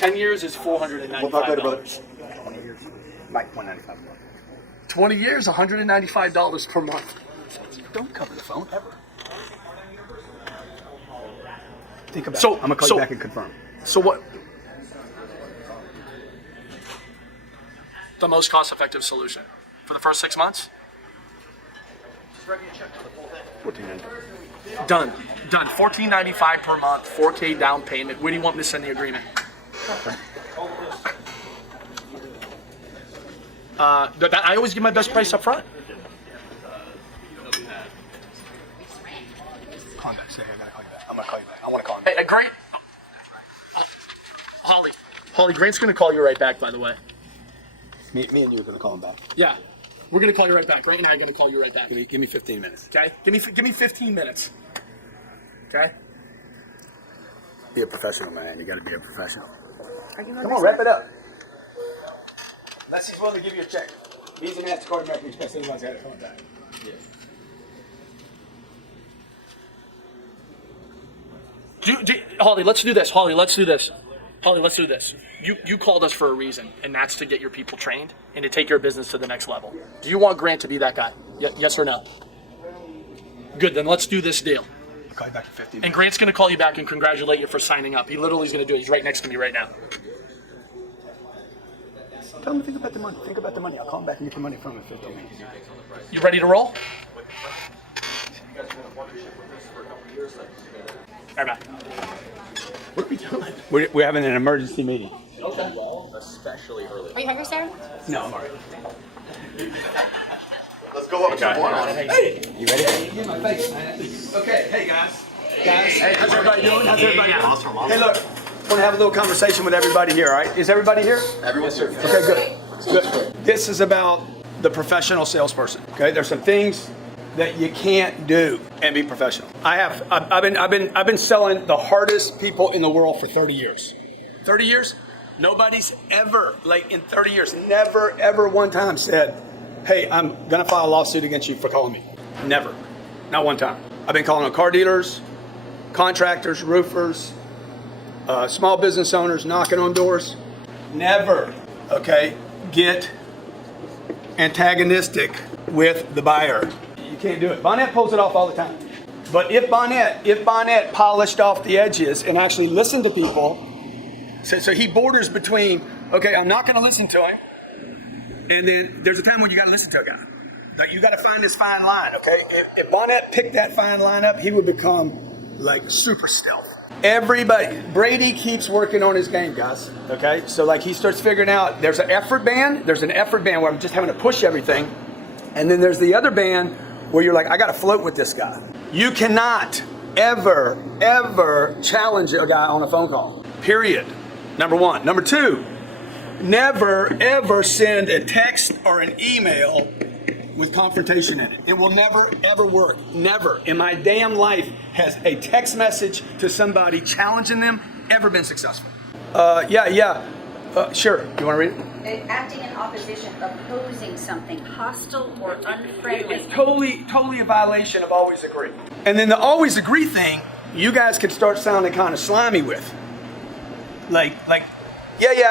10 years is $495. We'll talk later, brother. 20 years, like $195 a month. 20 years, $195 per month. Don't cover the phone ever. Think about it. I'm going to call you back and confirm. So what? The most cost-effective solution for the first 6 months? $1,490. Done. $14.95 per month, $4K down payment. Where do you want me to send the agreement? I always give my best price up front. Call me back. Say, hey, I got to call you back. I'm going to call you back. I want to call him back. Hey, Grant. Holly, Grant's going to call you right back, by the way. Me and you are going to call him back. Yeah. We're going to call you right back. Grant and I are going to call you right back. Give me 15 minutes. Okay? Give me 15 minutes. Okay? Be a professional, man. You got to be a professional. Come on, wrap it up. Unless he's willing to give you a check. He's going to have to call you back. He's anyone's got to call him back. Yeah. Holly, let's do this. Holly, let's do this. You called us for a reason, and that's to get your people trained and to take your business to the next level. Do you want Grant to be that guy? Yes or no? Good, then let's do this deal. I'll call you back in 15 minutes. And Grant's going to call you back and congratulate you for signing up. He literally is going to do it. He's right next to me right now. Tell him to think about the money. Think about the money. I'll call him back and get the money from him in 15 minutes. You ready to roll? All right, back. What are we doing? We're having an emergency meeting. Okay. Especially early. Are you hungry, sir? No, I'm all right. Let's go up to one. Hey, you ready? Get my face, man. Okay, hey guys. Hey, how's everybody doing? Hey, look, I want to have a little conversation with everybody here, all right? Is everybody here? Everyone's here. Okay, good. This is about the professional salesperson. Okay, there's some things that you can't do and be professional. I've been selling the hardest people in the world for 30 years. 30 years? Nobody's ever, like in 30 years, never ever one time said, hey, I'm gonna file a lawsuit against you for calling me. Never. Not one time. I've been calling on car dealers, contractors, roofers, small business owners, knocking on doors. Never, okay, get antagonistic with the buyer. You can't do it. Bonnet pulls it off all the time. But if Bonnet polished off the edges and actually listened to people, so he borders between, okay, I'm not going to listen to him, and then there's a time when you got to listen to a guy. Like you got to find this fine line, okay? If Bonnet picked that fine line up, he would become like super stealth. Brady keeps working on his game, guys, okay? So like he starts figuring out there's an effort band where I'm just having to push everything, and then there's the other band where you're like, I got to float with this guy. You cannot ever challenge a guy on a phone call, period. Number one. Number two, never ever send a text or an email with confrontation in it. It will never ever work. Never in my damn life has a text message to somebody challenging them ever been successful. Sure. You want to read it? Acting in opposition, opposing something hostile or unfriendly. It's totally a violation of always agree. And then the always agree thing, you guys can start sounding kind of slimy with. Like, I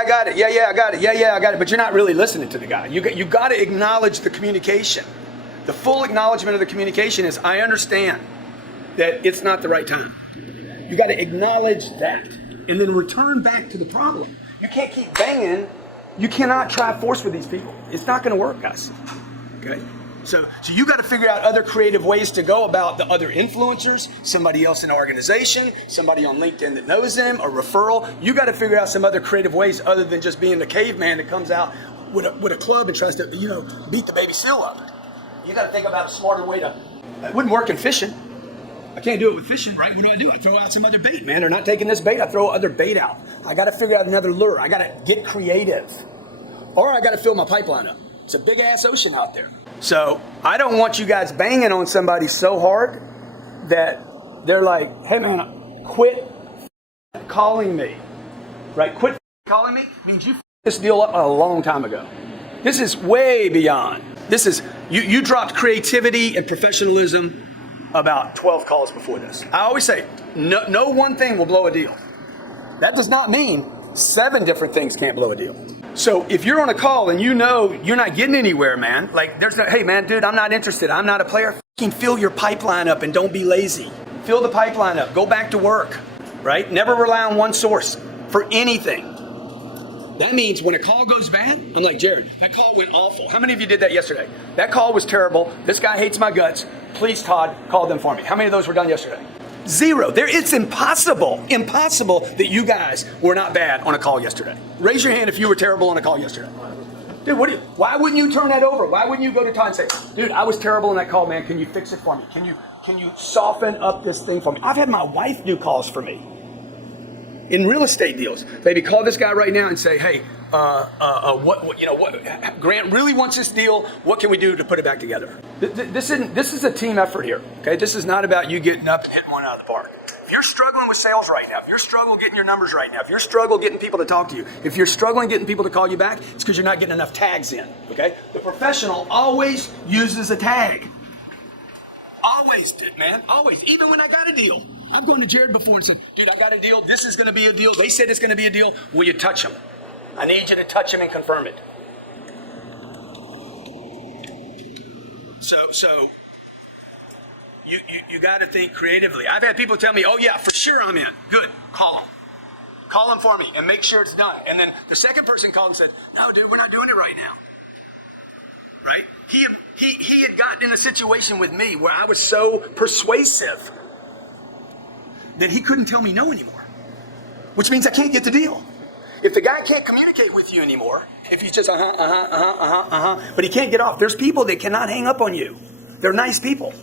got it. I got it. But you're not really listening to the guy. You got to acknowledge the communication. The full acknowledgement of the communication is, I understand that it's not the right time. You got to acknowledge that and then return back to the problem. You can't keep banging. You cannot try force with these people. It's not going to work, guys. Okay? So you got to figure out other creative ways to go about the other influencers, somebody else in the organization, somebody on LinkedIn that knows them, a referral. You got to figure out some other creative ways other than just being the caveman that comes out with a club and tries to, beat the baby seal up. You got to think about a smarter way to. It wouldn't work in fishing. I can't do it with fishing, right? What do? I throw out some other bait, man. They're not taking this bait. I throw other bait out. I got to figure out another lure. I got to get creative. Or I got to fill my pipeline up. It's a big ass ocean out there. So I don't want you guys banging on somebody so hard that they're like, hey man, quit calling me. Right? Quit calling me means you this deal up a long time ago. This is way beyond. This is, you dropped creativity and professionalism about 12 calls before this. I always say, no one thing will blow a deal. That does not mean 7 different things can't blow a deal. So if you're on a call and you know you're not getting anywhere, man, like there's no, hey man, dude, I'm not interested. I'm not a player. Fucking fill your pipeline up and don't be lazy. Fill the pipeline up. Go back to work, right? Never rely on one source for anything. That means when a call goes bad, I'm like, Jared, that call went awful. How many of you did that yesterday? That call was terrible. This guy hates my guts. Please, Todd, call them for me. How many of those were done yesterday? 0. It's impossible that you guys were not bad on a call yesterday. Raise your hand if you were terrible on a call yesterday. Dude, why wouldn't you turn that over? Why wouldn't you go to Todd and say, dude, I was terrible on that call, man. Can you fix it for me? Can you soften up this thing for me? I've had my wife do calls for me. In real estate deals, baby, call this guy right now and say, hey, Grant really wants this deal. What can we do to put it back together? This is a team effort here. Okay, this is not about you getting up and hitting one out of the park. If you're struggling with sales right now, if you're struggling getting your numbers right now, if you're struggling getting people to talk to you, if you're struggling getting people to call you back, it's because you're not getting enough tags in. Okay, the professional always uses a tag. Always did, man. Always. Even when I got a deal. I've gone to Jared before and said, dude, I got a deal. This is going to be a deal. They said it's going to be a deal. Will you touch them? I need you to touch them and confirm it. So you got to think creatively. I've had people tell me, oh yeah, for sure I'm in. Good. Call them. Call them for me and make sure it's done. And then the second person called and said, no, dude, we're not doing it right now. Right? He had gotten in a situation with me where I was so persuasive that he couldn't tell me no anymore, which means I can't get the deal. If the guy can't communicate with you anymore, if he's just but he can't get off. There's people that cannot hang up on you. They're nice people.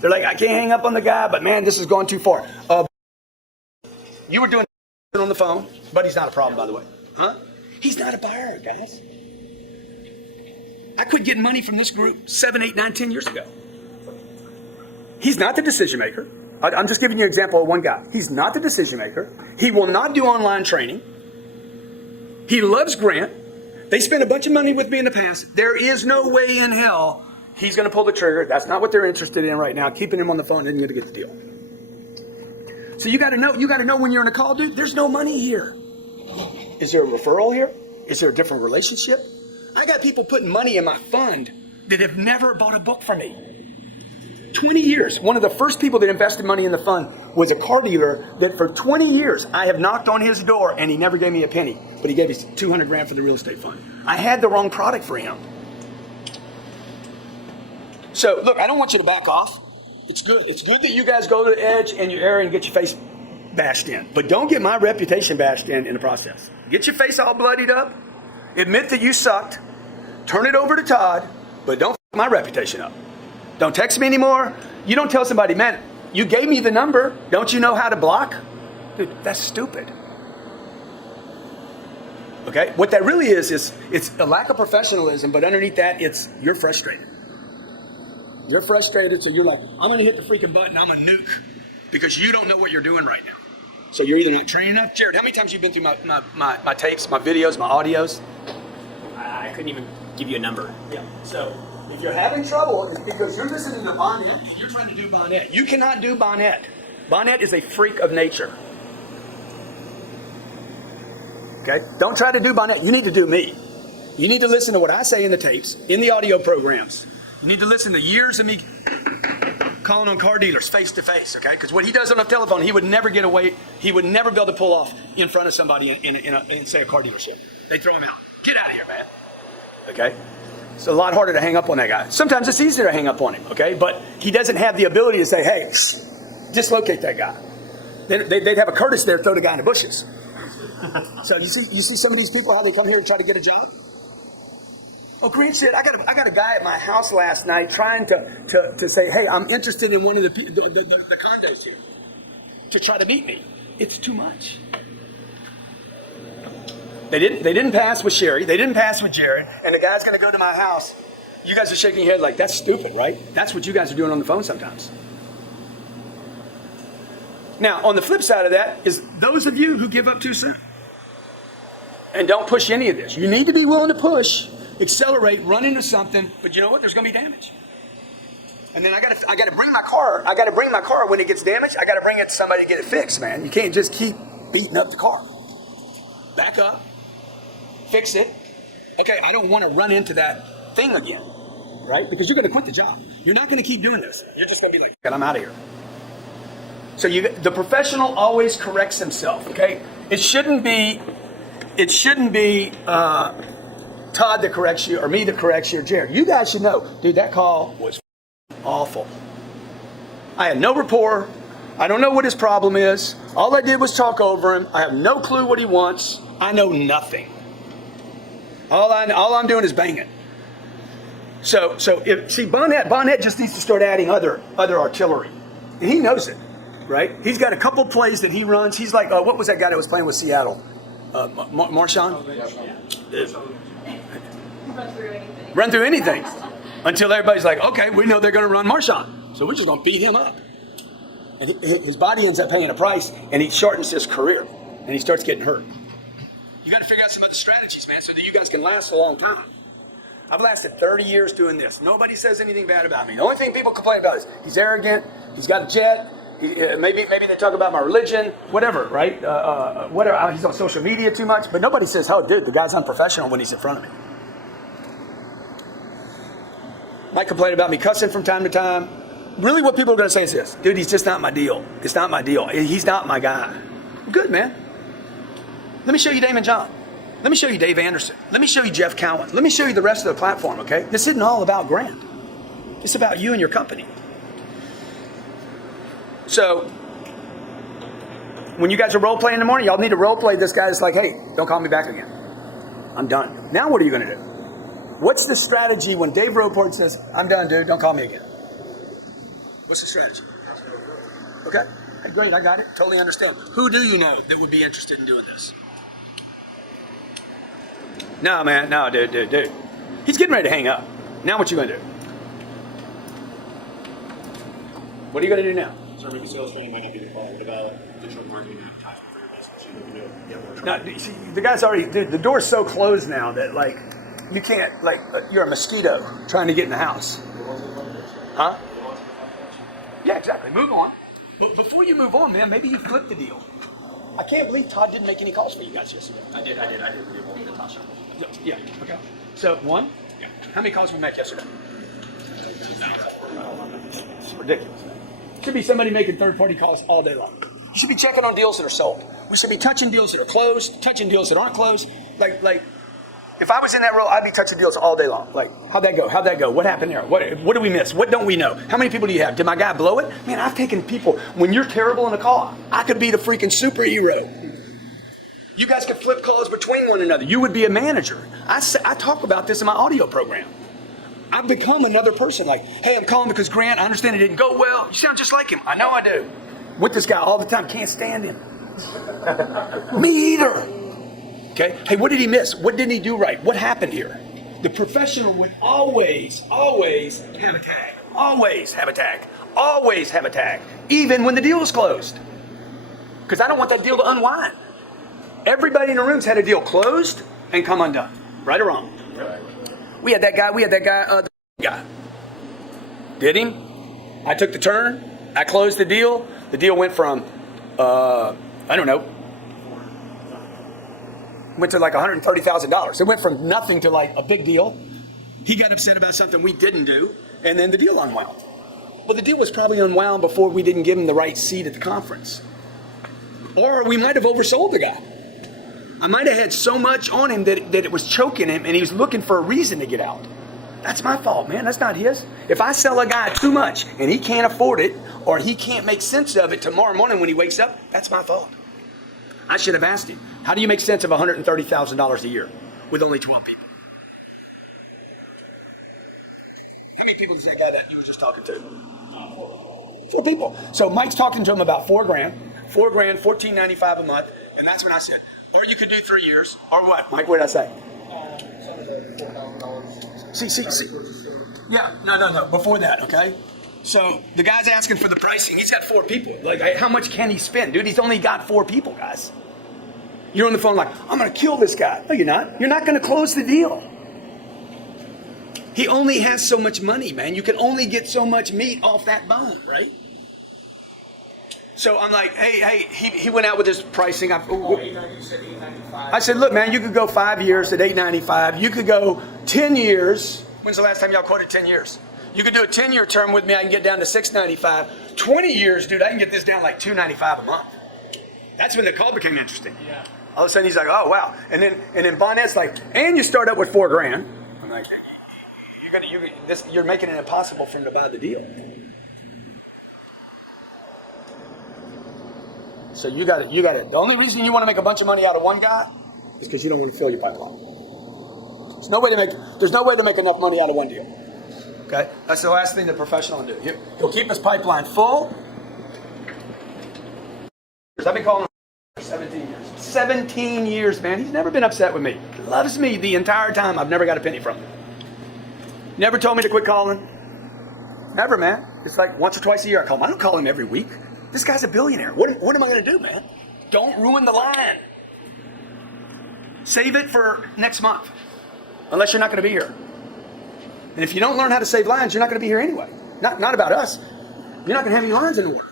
They're like, I can't hang up on the guy, but man, this has gone too far. You were doing on the phone, but he's not a problem, by the way. Huh? He's not a buyer, guys. I quit getting money from this group 7, 8, 9, 10 years ago. He's not the decision maker. I'm just giving you an example of one guy. He's not the decision maker. He will not do online training. He loves Grant. They spent a bunch of money with me in the past. There is no way in hell he's going to pull the trigger. That's not what they're interested in right now. Keeping him on the phone isn't going to get the deal. So you got to know. You got to know when you're in a call, dude. There's no money here. Is there a referral here? Is there a different relationship? I got people putting money in my fund that have never bought a book from me. 20 years. One of the first people that invested money in the fund was a car dealer that for 20 years I have knocked on his door and he never gave me a penny, but he gave me 200 grand for the real estate fund. I had the wrong product for him. So look, I don't want you to back off. It's good. It's good that you guys go to the edge and you err and get your face bashed in, but don't get my reputation bashed in the process. Get your face all bloodied up. Admit that you sucked. Turn it over to Todd, but don't f my reputation up. Don't text me anymore. You don't tell somebody, man, you gave me the number. Don't you know how to block? Dude, that's stupid. Okay? What that really is it's a lack of professionalism, but underneath that, it's you're frustrated. You're frustrated, so you're like, I'm going to hit the freaking button. I'm going to nuke because you don't know what you're doing right now. So you're either not training enough. Jared, how many times have you been through my tapes, my videos, my audios? I couldn't even give you a number. Yeah. So if you're having trouble, it's because you're listening to Bonnet and you're trying to do Bonnet. You cannot do Bonnet. Bonnet is a freak of nature. Okay? Don't try to do Bonnet. You need to do me. You need to listen to what I say in the tapes, in the audio programs. You need to listen to years of me calling on car dealers face to face, okay? Because what he does on the telephone, he would never get away. He would never be able to pull off in front of somebody in say, a car dealership. They'd throw him out. Get out of here, man. Okay? It's a lot harder to hang up on that guy. Sometimes it's easier to hang up on him, okay? But he doesn't have the ability to say, hey, dislocate that guy. They'd have a Curtis there throw the guy in the bushes. So you see some of these people, how they come here and try to get a job? Oh, Grant said, I got a guy at my house last night trying to say, hey, I'm interested in one of the condos here to try to meet me. It's too much. They didn't pass with Sherry. They didn't pass with Jared. And the guy's going to go to my house. You guys are shaking your head like, that's stupid, right? That's what you guys are doing on the phone sometimes. Now, on the flip side of that is those of you who give up too soon and don't push any of this. You need to be willing to push, accelerate, run into something, but you know what? There's going to be damage. And then I got to bring my car. I got to bring my car when it gets damaged. I got to bring it to somebody to get it fixed, man. You can't just keep beating up the car. back up, fix it. Okay, I don't want to run into that thing again, right? Because you're going to quit the job. You're not going to keep doing this. You're just going to be like, I'm out of here. So the professional always corrects himself, okay? It shouldn't be Todd that corrects you or me that corrects you or Jared. You guys should know, dude, that call was awful. I had no rapport. I don't know what his problem is. All I did was talk over him. I have no clue what he wants. I know nothing. All I'm doing is banging. So Bonnet just needs to start adding other artillery, and he knows it, right? He's got a couple plays that he runs. He's like, what was that guy that was playing with Seattle? Marshawn? Run through anything until everybody's like, okay, we know they're going to run Marshawn, so we're just going to beat him up. And his body ends up paying a price, and he shortens his career, and he starts getting hurt. You got to figure out some other strategies, man, so that you guys can last a long time. I've lasted 30 years doing this. Nobody says anything bad about me. The only thing people complain about is he's arrogant, he's got a jet, maybe they talk about my religion, whatever, right? Whatever. He's on social media too much, but nobody says, oh, dude, the guy's unprofessional when he's in front of me. Might complain about me cussing from time to time. Really what people are going to say is this, dude, he's just not my deal. It's not my deal. He's not my guy. Good, man. Let me show you Damon John. Let me show you Dave Anderson. Let me show you Jeff Cowan. Let me show you the rest of the platform, okay? This isn't all about Grant. It's about you and your company. So, when you guys are role playing in the morning, y'all need to role play this guy that's like, hey, don't call me back again. I'm done. Now what are you going to do? What's the strategy when Dave Roport says, I'm done, dude, don't call me again? What's the strategy? Okay, hey, great, I got it. Totally understand. Who do you know that would be interested in doing this? No, man, no, dude. He's getting ready to hang up. Now what you going to do? What are you going to do now? So maybe sales training might not be the call. What about digital marketing and advertising for your business? You looking to get more traffic? No, you see, the guy's already, dude, the door's so closed now that, like, you can't, like, you're a mosquito trying to get in the house. Huh? Yeah, exactly. Move on. But before you move on, man, maybe you flip the deal. I can't believe Todd didn't make any calls for you guys yesterday. I did. We did one with Natasha. Yeah, okay. So, one? Yeah. How many calls we make yesterday? It's ridiculous. Should be somebody making third-party calls all day long. You should be checking on deals that are sold. We should be touching deals that are closed, touching deals that aren't closed. Like, if I was in that role, I'd be touching deals all day long. Like, how'd that go? What happened there? What did we miss? What don't we know? How many people do you have? Did my guy blow it? Man, I've taken people. When you're terrible in a call, I could be the freaking superhero. You guys could flip calls between one another. You would be a manager. I talk about this in my audio program. I've become another person. Like, hey, I'm calling because Grant, I understand it didn't go well. You sound just like him. I know I do. With this guy all the time. Can't stand him. Me either. Okay? Hey, what did he miss? What didn't he do right? What happened here? The professional would always have a tag. Always have a tag. Always have a tag. Even when the deal is closed. Because I don't want that deal to unwind. Everybody in the room's had a deal closed and come undone. Right or wrong? Right. We had that guy, the guy. Did him. I took the turn. I closed the deal. The deal went from, I don't know, went to like $130,000. It went from nothing to like a big deal. He got upset about something we didn't do, and then the deal unwound. Well, the deal was probably unwound before we didn't give him the right seat at the conference. Or we might have oversold the guy. I might have had so much on him that it was choking him, and he was looking for a reason to get out. That's my fault, man. That's not his. If I sell a guy too much and he can't afford it, or he can't make sense of it tomorrow morning when he wakes up, that's my fault. I should have asked him, how do you make sense of $130,000 a year with only 12 people? How many people does that guy that you were just talking to? 4 people. So Mike's talking to him about $4 grand, $14.95 a month, and that's when I said, or you could do 3 years, or what? Mike, what did I say? See. Yeah, no. Before that, okay? So the guy's asking for the pricing. He's got 4 people. Like, how much can he spend? Dude, he's only got 4 people, guys. You're on the phone like, I'm going to kill this guy. No, you're not. You're not going to close the deal. He only has so much money, man. You can only get so much meat off that bone, right? So I'm like, hey, he went out with his pricing. I said, look, man, you could go 5 years at $895. You could go 10 years. When's the last time y'all quoted 10 years? You could do a 10-year term with me. I can get down to $695. 20 years, dude, I can get this down like $295 a month. That's when the call became interesting. Yeah. All of a sudden, he's like, oh, wow. And then Bonnet's like, and you start up with $4,000. I'm like, you're making it impossible for him to buy the deal. So you got it. The only reason you want to make a bunch of money out of one guy is because you don't want to fill your pipeline. There's no way to make enough money out of one deal. Okay, that's the last thing the professional will do. He'll keep his pipeline full. I've been calling him for 17 years. 17 years, man. He's never been upset with me. He loves me the entire time. I've never got a penny from him. Never told me to quit calling. Never, man. It's like once or twice a year I call him. I don't call him every week. This guy's a billionaire. What am I going to do, man? Don't ruin the line. Save it for next month, unless you're not going to be here. And if you don't learn how to save lines, you're not going to be here anyway. Not about us. You're not going to have any lines in order.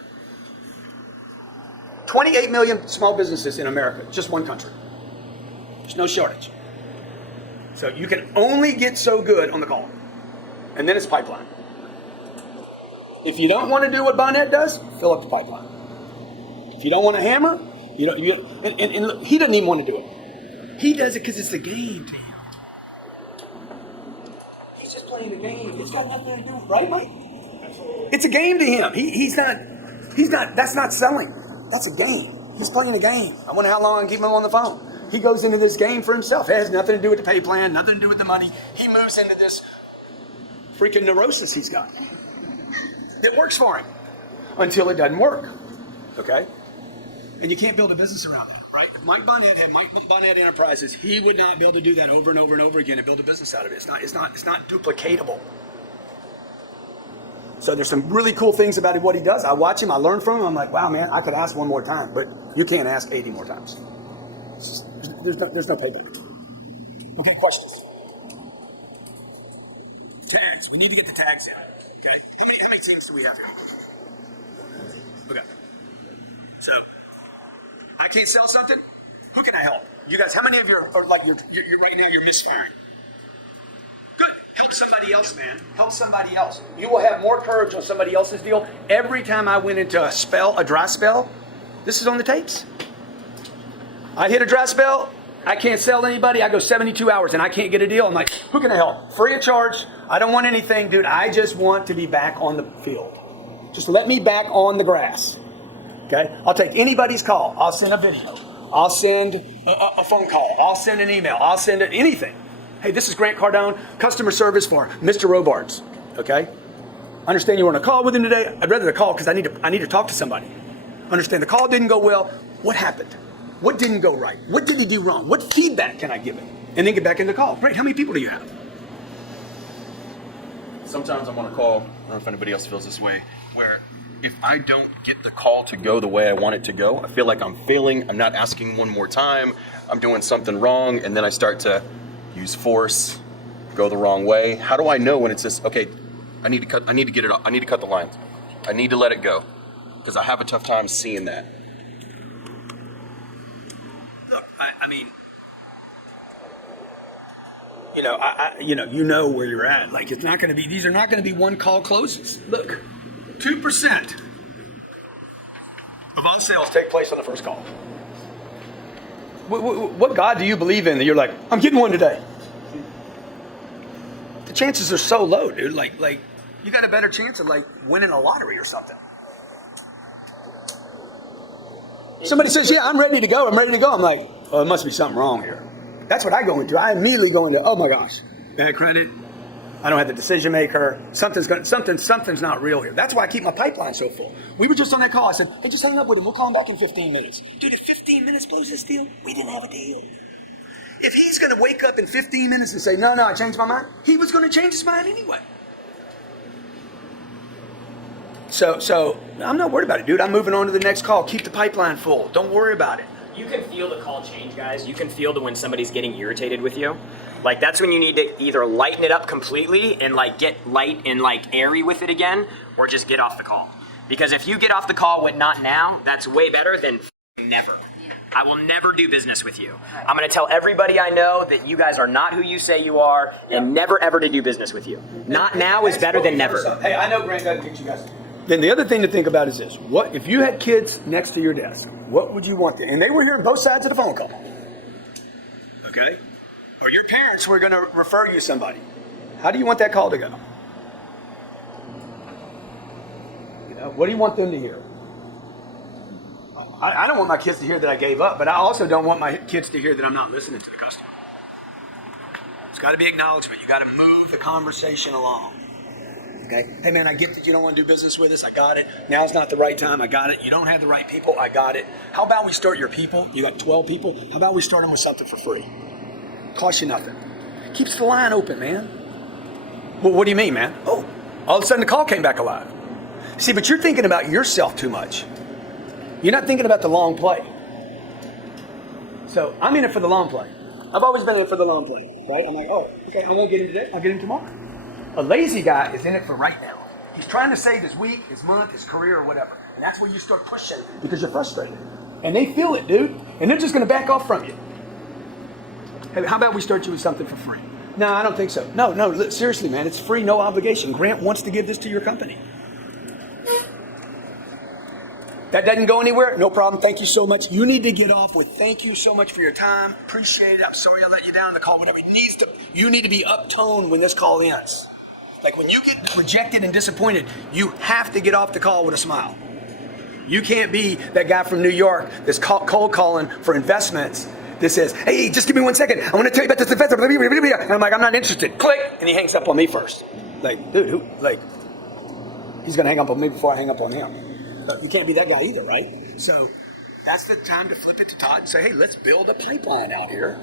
28 million small businesses in America, just one country. There's no shortage. So you can only get so good on the call. And then it's pipeline. If you don't want to do what Bonnet does, fill up the pipeline. If you don't want to hammer, and look, he doesn't even want to do it. He does it because it's a game to him. He's just playing the game. It's got nothing to do with, right, Mike? It's a game to him. He's not, that's not selling. That's a game. He's playing a game. I wonder how long I can keep him on the phone. He goes into this game for himself. It has nothing to do with the pay plan, nothing to do with the money. He moves into this freaking neurosis he's got. It works for him until it doesn't work. Okay? And you can't build a business around that, right? If Mike Bonnet had Mike Bonnet Enterprises, he would not be able to do that over and over and over again and build a business out of it. It's not duplicatable. So there's some really cool things about what he does. I watch him, I learn from him. I'm like, wow, man, I could ask one more time, but you can't ask 80 more times. There's no payback. Okay, questions? Tags. We need to get the tags in. Okay. How many teams do we have here? Okay. So, I can't sell something. Who can I help? You guys, how many of you are like you're right now you're misfiring? Good. Help somebody else, man. Help somebody else. You will have more courage on somebody else's deal. Every time I went into a dry spell, this is on the tapes. I hit a dry spell. I can't sell to anybody. I go 72 hours and I can't get a deal. I'm like, who can I help? Free of charge. I don't want anything, dude. I just want to be back on the field. Just let me back on the grass. Okay? I'll take anybody's call. I'll send a video. I'll send a phone call. I'll send an email. I'll send anything. Hey, this is Grant Cardone, customer service for Mr. Robards. Okay? Understand you were on a call with him today. I'd rather the call because I need to talk to somebody. Understand the call didn't go well. What happened? What didn't go right? What did he do wrong? What feedback can I give him? And then get back in the call. Great. How many people do you have? Sometimes I'm on a call, I don't know if anybody else feels this way, where if I don't get the call to go the way I want it to go, I feel like I'm failing, I'm not asking one more time, I'm doing something wrong, and then I start to use force, go the wrong way. How do I know when it's just, okay, I need to cut it off, I need to cut the lines. I need to let it go, because I have a tough time seeing that. Look, I mean, you know where you're at. Like, it's not going to be, these are not going to be one call closes. Look, 2% of all sales take place on the first call. What God do you believe in that you're like, I'm getting one today? The chances are so low, dude. Like you got a better chance of like winning a lottery or something. Somebody says, yeah, I'm ready to go. I'm like, oh, there must be something wrong here. That's what I go into. I immediately go into, oh my gosh, bad credit. I don't have the decision maker. Something's not real here. That's why I keep my pipeline so full. We were just on that call. I said, hey, just hang up with him. We'll call him back in 15 minutes. Dude, if 15 minutes blows this deal, we didn't have a deal. If he's going to wake up in 15 minutes and say, no, I changed my mind, he was going to change his mind anyway. So I'm not worried about it, dude. I'm moving on to the next call. Keep the pipeline full. Don't worry about it. You can feel the call change, guys. You can feel when somebody's getting irritated with you. Like, that's when you need to either lighten it up completely and like get light and like airy with it again, or just get off the call. Because if you get off the call with not now, that's way better than never. I will never do business with you. I'm going to tell everybody I know that you guys are not who you say you are and never ever to do business with you. Not now is better than never. Hey, I know Grant doesn't teach you guys. Then the other thing to think about is this. What if you had kids next to your desk? What would you want them? And they were hearing both sides of the phone call. Okay? Or your parents were going to refer you to somebody. How do you want that call to go? You know, what do you want them to hear? I don't want my kids to hear that I gave up, but I also don't want my kids to hear that I'm not listening to the customer. It's got to be acknowledgement. You got to move the conversation along. Okay? Hey man, I get that you don't want to do business with us. I got it. Now's not the right time. I got it. You don't have the right people. I got it. How about we start your people? You got 12 people. How about we start them with something for free? Costs you nothing. Keeps the line open, man. Well, what do you mean, man? Oh, all of a sudden the call came back alive. See, but you're thinking about yourself too much. You're not thinking about the long play. So I'm in it for the long play. I've always been in it for the long play, right? I'm like, oh, okay, I won't get in today. I'll get in tomorrow. A lazy guy is in it for right now. He's trying to save his week, his month, his career, or whatever. And that's where you start pushing because you're frustrated. And they feel it, dude. And they're just going to back off from you. Hey, how about we start you with something for free? No, I don't think so. No, seriously, man. It's free, no obligation. Grant wants to give this to your company. That doesn't go anywhere? No problem. Thank you so much. You need to get off with thank you so much for your time. Appreciate it. I'm sorry I let you down in the call. Whatever. You need to be uptoned when this call ends. Like when you get rejected and disappointed, you have to get off the call with a smile. You can't be that guy from New York that's cold calling for investments that says, hey, just give me 1 second. I want to tell you about this investment. And I'm like, I'm not interested. Click. And he hangs up on me first. Like, dude, he's going to hang up on me before I hang up on him. You can't be that guy either, right? So that's the time to flip it to Todd and say, hey, let's build a pipeline out here.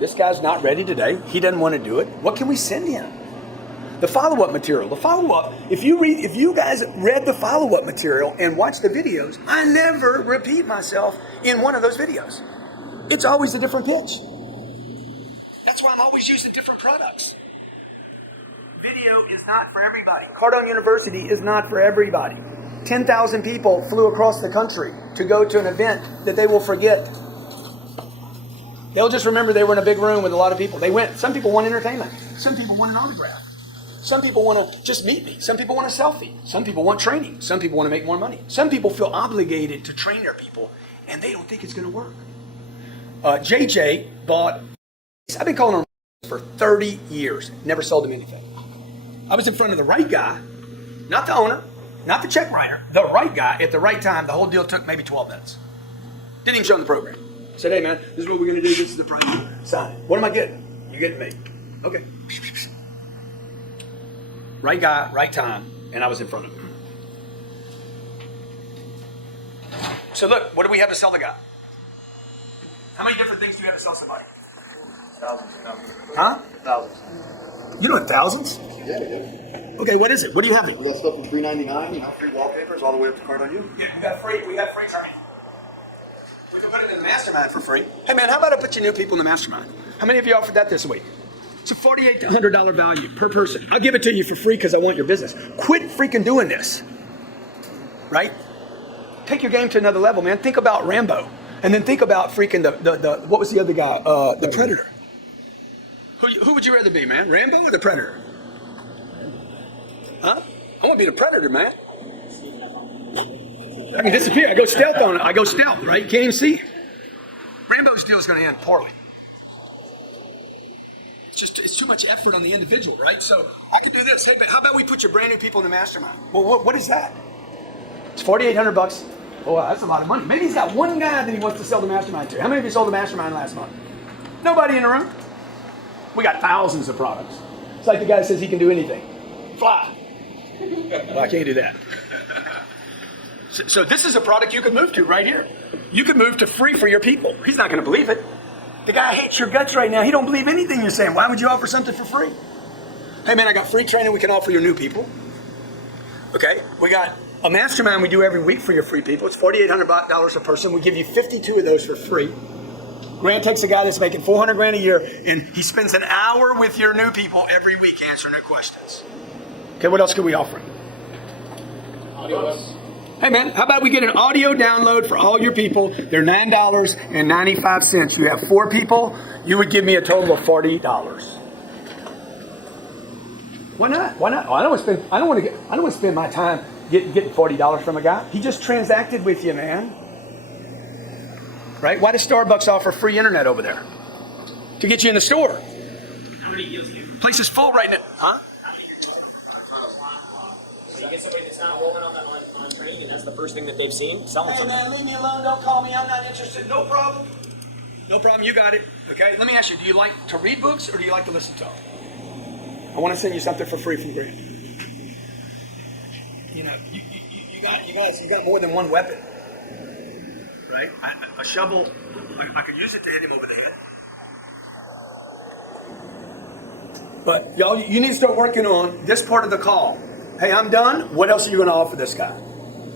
This guy's not ready today. He doesn't want to do it. What can we send him? The follow-up material. The follow-up, if you guys read the follow-up material and watch the videos, I never repeat myself in one of those videos. It's always a different pitch. That's why I'm always using different products. Video is not for everybody. Cardone University is not for everybody. 10,000 people flew across the country to go to an event that they will forget. They'll just remember they were in a big room with a lot of people. They went. Some people want entertainment. Some people want an autograph. Some people want to just meet me. Some people want a selfie. Some people want training. Some people want to make more money. Some people feel obligated to train their people, and they don't think it's going to work. JJ bought, I've been calling him for 30 years. Never sold him anything. I was in front of the right guy, not the owner, not the check writer, the right guy at the right time. The whole deal took maybe 12 minutes. Didn't even show him the program. Said, hey man, this is what we're going to do. This is the price. Sign it. What am I getting? You're getting me. Okay. Right guy, right time, and I was in front of him. So look, what do we have to sell the guy? How many different things do you have to sell somebody? Thousands. Huh? Thousands. You know what, thousands? Yeah. Okay, what is it? What do you have? We got stuff from $3.99, free wallpapers, all the way up to Cardone. Yeah, we got free training. We can put it in the mastermind for free. Hey man, how about I put your new people in the mastermind? How many of you offered that this week? It's a $4,800 value per person. I'll give it to you for free because I want your business. Quit freaking doing this. Right? Take your game to another level, man. Think about Rambo. And then think about freaking the what was the other guy? The Predator. Who would you rather be, man? Rambo or the Predator? Huh? I want to be the Predator, man. I can disappear. I go stealth on it. I go stealth, right? You can't even see. Rambo's deal is going to end poorly. It's too much effort on the individual, right? So I could do this. Hey, how about we put your brand new people in the mastermind? Well, what is that? It's $4,800. Oh, wow, that's a lot of money. Maybe he's got one guy that he wants to sell the mastermind to. How many of you sold the mastermind last month? Nobody in the room. We got thousands of products. It's like the guy says he can do anything. Fly. Well, I can't do that. So this is a product you could move to right here. You could move to free for your people. He's not going to believe it. The guy hates your guts right now. He don't believe anything you're saying. Why would you offer something for free? Hey man, I got free training we can offer your new people. Okay, we got a mastermind we do every week for your free people. It's $4,800 a person. We give you 52 of those for free. Grant takes a guy that's making $400,000 a year, and he spends an hour with your new people every week answering their questions. Okay, what else can we offer? Hey man, how about we get an audio download for all your people? They're $9.95. You have 4 people, you would give me a total of $40. Why not? Why not? Oh, I don't want to spend my time getting $40 from a guy. He just transacted with you, man. Right? Why does Starbucks offer free internet over there? To get you in the store. How many deals do you? Place is full right now. Huh? You get somebody that's not rolling on trade, and that's the first thing that they've seen. Sell them Hey something. man, leave me alone. Don't call me. I'm not interested. No problem. No problem. You got it. Okay. Let me ask you: do you like to read books or do you like to listen to them? I want to send you something for free from Grant. You know, you got more than one weapon, right? A shovel. I could use it to hit him over the head. But y'all, you need to start working on this part of the call. Hey, I'm done. What else are you going to offer this guy?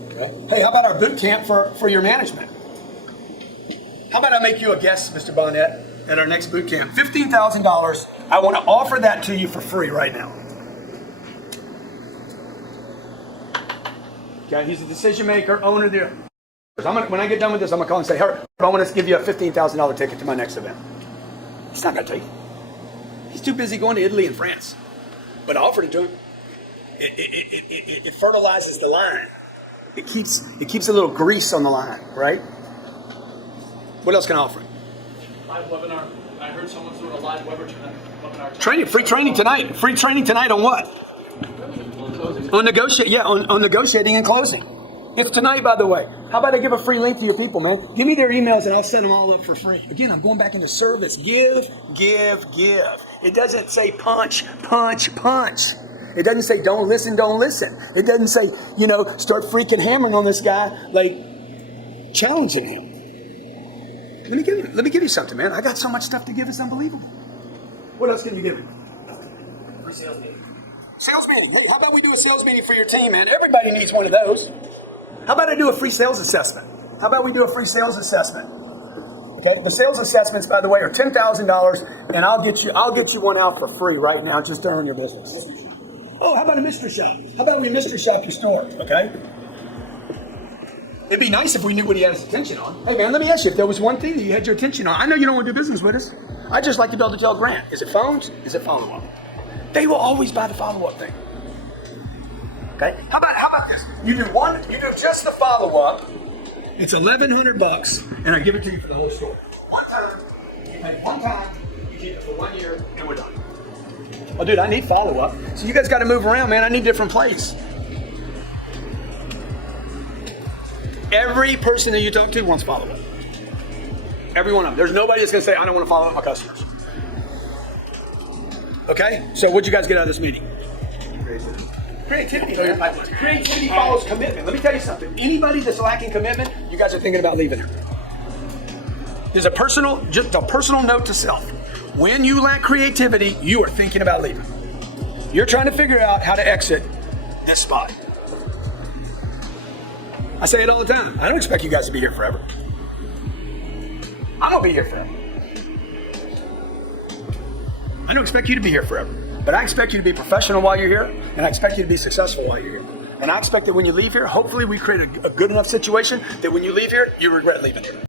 Okay. Hey, how about our boot camp for your management? How about I make you a guest, Mr. Bonnet, at our next boot camp? $15,000. I want to offer that to you for free right now. Okay, he's a decision maker, owner there. When I get done with this, I'm going to call and say, hey, I want to give you a $15,000 ticket to my next event. He's not going to take it. He's too busy going to Italy and France. But I offered it to him. It fertilizes the line. It keeps a little grease on the line, right? What else can I offer him? Live webinar. I heard someone's doing a live webinar. Training, free training tonight. Free training tonight on what? On negotiating and closing. It's tonight, by the way. How about I give a free link to your people, man? Give me their emails and I'll send them all up for free. Again, I'm going back into service. Give. It doesn't say punch. It doesn't say don't listen. It doesn't say, start freaking hammering on this guy, like challenging him. Let me give you something, man. I got so much stuff to give, it's unbelievable. What else can you give me? Free sales meeting. Sales meeting. Hey, how about we do a sales meeting for your team, man? Everybody needs one of those. How about I do a free sales assessment? How about we do a free sales assessment? Okay. The sales assessments, by the way, are $10,000, and I'll get you one out for free right now, just to earn your business. Oh, how about a mystery shop? How about we mystery shop your store? Okay. It'd be nice if we knew what he had his attention on. Hey man, let me ask you, if there was one thing that you had your attention on, I know you don't want to do business with us. I just like to be able to tell Grant, is it phones? Is it follow-up? They will always buy the follow-up thing. Okay? How about this? You do just the follow-up. It's $1,100, and I give it to you for the whole store. One time, you pay one time, you keep it for 1 year, and we're done. Oh, dude, I need follow-up. So you guys got to move around, man. I need different plays. Every person that you talk to wants follow-up. Every one of them. There's nobody that's going to say, I don't want to follow up my customers. Okay? So what'd you guys get out of this meeting? Creativity. Creativity follows commitment. Let me tell you something. Anybody that's lacking commitment, you guys are thinking about leaving here. There's just a personal note to self. When you lack creativity, you are thinking about leaving. You're trying to figure out how to exit this spot. I say it all the time. I don't expect you guys to be here forever. I don't be here forever. I don't expect you to be here forever. But I expect you to be professional while you're here, and I expect you to be successful while you're here. And I expect that when you leave here, hopefully we create a good enough situation that when you leave here, you regret leaving here.